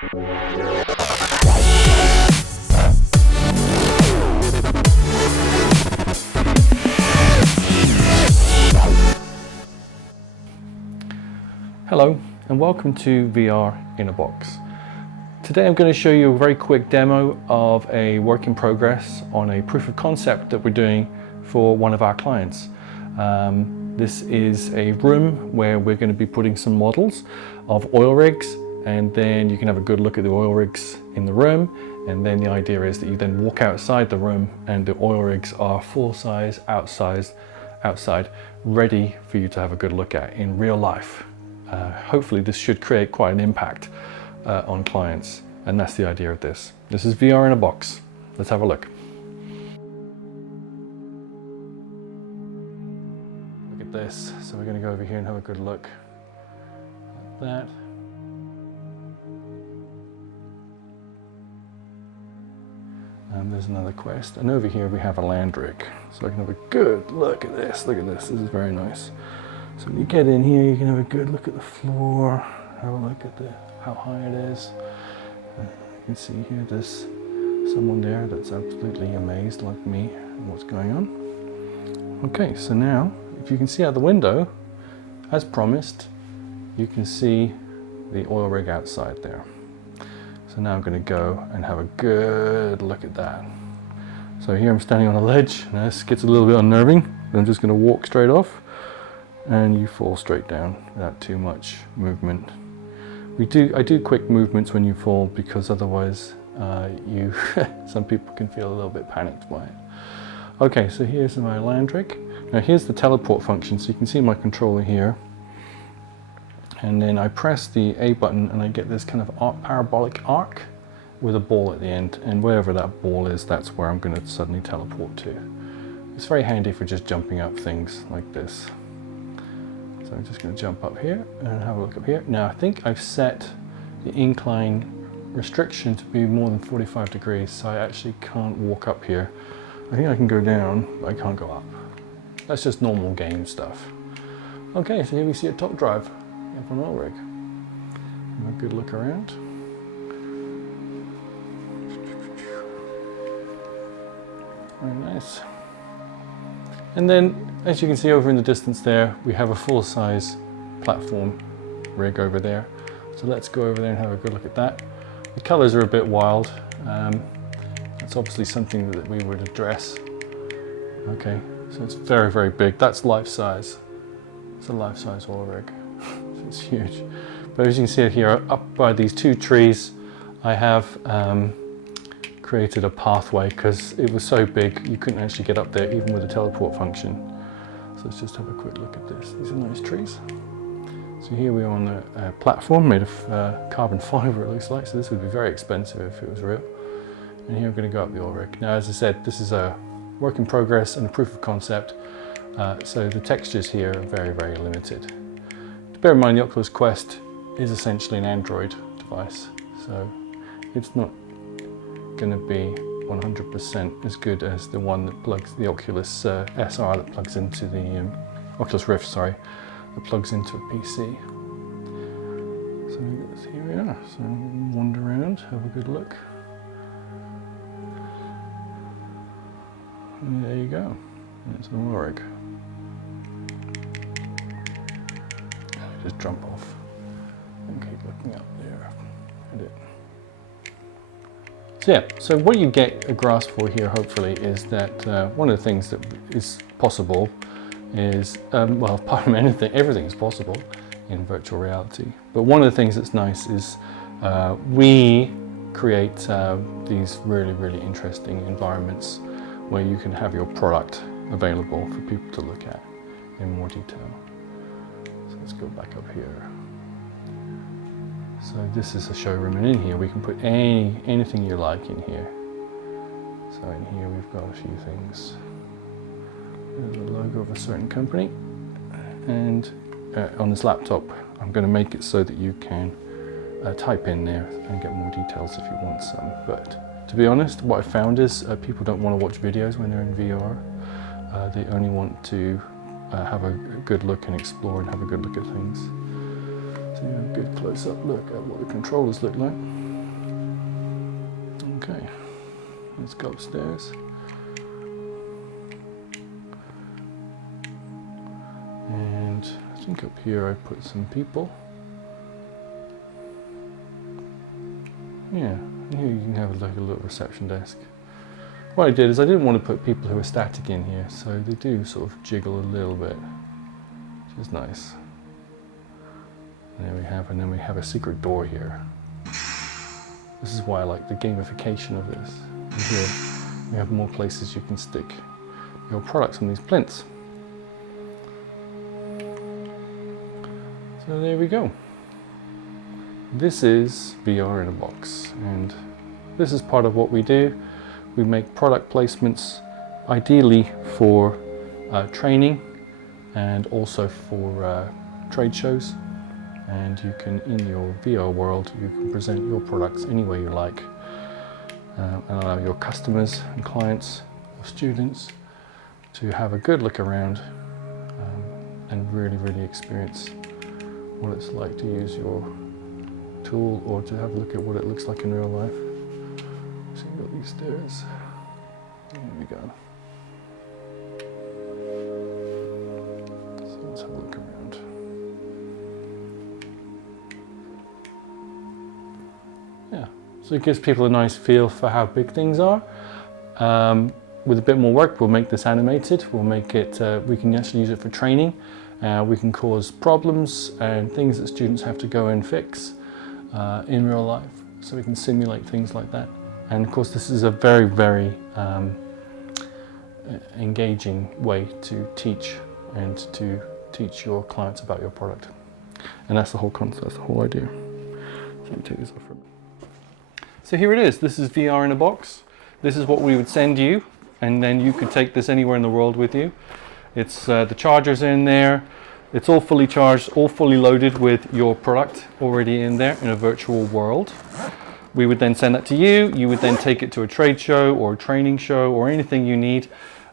Hello and welcome to VR in a Box. Today I'm going to show you a very quick demo of a work in progress on a proof of concept that we're doing for one of our clients. This is a room where we're going to be putting some models of oil rigs, and then you can have a good look at the oil rigs in the room, and then the idea is that you then walk outside the room and the oil rigs are full size outside ready for you to have a good look at in real life. Hopefully this should create quite an impact on clients, and that's the idea of this. This is VR in a Box. Let's have a look. Look at this. So we're going to go over here and have a good look at that. And there's another Quest, and over here we have a land rig. So I can have a good look at this. Look at this. This is very nice. So when you get in here, you can have a good look at the floor, have a look at how high it is. You can see here there's someone there that's absolutely amazed, like me, at what's going on. Okay, so now, if you can see out the window, as promised, you can see the oil rig outside there. So now I'm going to go and have a good look at that. So here I'm standing on a ledge, and this gets a little bit unnerving. I'm just going to walk straight off, and you fall straight down without too much movement. I do quick movements when you fall, because otherwise some people can feel a little bit panicked by it. Okay, so here's my land rig. Now here's the teleport function, so you can see my controller here. And then I press the A button and I get this kind of parabolic arc with a ball at the end, and wherever that ball is, that's where I'm going to suddenly teleport to. It's very handy for just jumping up things like this. So I'm just going to jump up here and have a look up here. Now I think I've set the incline restriction to be more than 45 degrees, so I actually can't walk up here. I think I can go down, but I can't go up. That's just normal game stuff. Okay, so here we see a top drive of an oil rig. Have a good look around. Very nice. And then, as you can see over in the distance there, we have a full-size platform rig over there. So let's go over there and have a good look at that. The colors are a bit wild. That's obviously something that we would address. Okay, so it's very, very big. That's life-size. It's a life-size oil rig. It's huge. But as you can see it here, up by these two trees, I have created a pathway because it was so big you couldn't actually get up there even with the teleport function. So let's just have a quick look at this. These are nice trees. So here we are on a platform made of carbon fiber, it looks like. So this would be very expensive if it was real. And here I'm going to go up the oil rig. Now, as I said, this is a work in progress and a proof of concept. So the textures here are very, very limited. To bear in mind, the Oculus Quest is essentially an Android device. So it's not going to be 100% as good as the one that plugs the Oculus SR that plugs into the Oculus Rift, sorry, that plugs into a PC. So here we are. So wander around, have a good look. And there you go. It's an oil rig. Just jump off and keep looking up there at it. So yeah, so what you get a grasp for here hopefully is that one of the things that is possible is, well, apart from anything, everything is possible in virtual reality. But one of the things that's nice is we create these really, really interesting environments where you can have your product available for people to look at in more detail. So let's go back up here. So this is a showroom, and in here we can put anything you like in here. So in here we've got a few things. There's a logo of a certain company, and on this laptop I'm going to make it so that you can type in there and get more details if you want some. But to be honest, what I found is people don't want to watch videos when they're in VR. They only want to have a good look and explore and have a good look at things. So yeah, a good close-up look at what the controllers look like. Okay, let's go upstairs. And I think up here I put some people. Yeah, and here you can have like a little reception desk. What I did is I didn't want to put people who are static in here, so they do sort of jiggle a little bit, which is nice. And then we have a secret door here. This is why I like the gamification of this. And here we have more places you can stick your products on these plinths. So there we go. This is VR in a box, and this is part of what we do. We make product placements ideally for training and also for trade shows. And you can, in your VR world, you can present your products any way you like and allow your customers and clients or students to have a good look around and really experience what it's like to use your tool, or to have a look at what it looks like in real life. So you've got these stairs. There we go. So let's have a look around. Yeah, so it gives people a nice feel for how big things are. With a bit more work, we'll make this animated. We'll make it, we can actually use it for training. We can cause problems and things that students have to go and fix in real life. So we can simulate things like that. And of course, this is a very engaging way to teach and to teach your clients about your product. And that's the whole concept, that's the whole idea. So let me take this off for a minute. So here it is. This is VR in a box. This is what we would send you, and then you could take this anywhere in the world with you. It's the charger's in there. It's all fully charged, all fully loaded with your product already in there in a virtual world. We would then send that to you. You would then take it to a trade show or a training show or anything you need.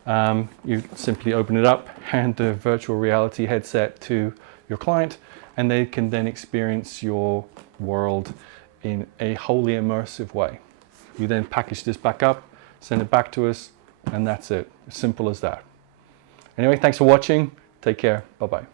You simply open it up, hand the virtual reality headset to your client, and they can then experience your world in a wholly immersive way. You then package this back up, send it back to us, and that's it. As simple as that. Anyway, thanks for watching. Take care. Bye-bye.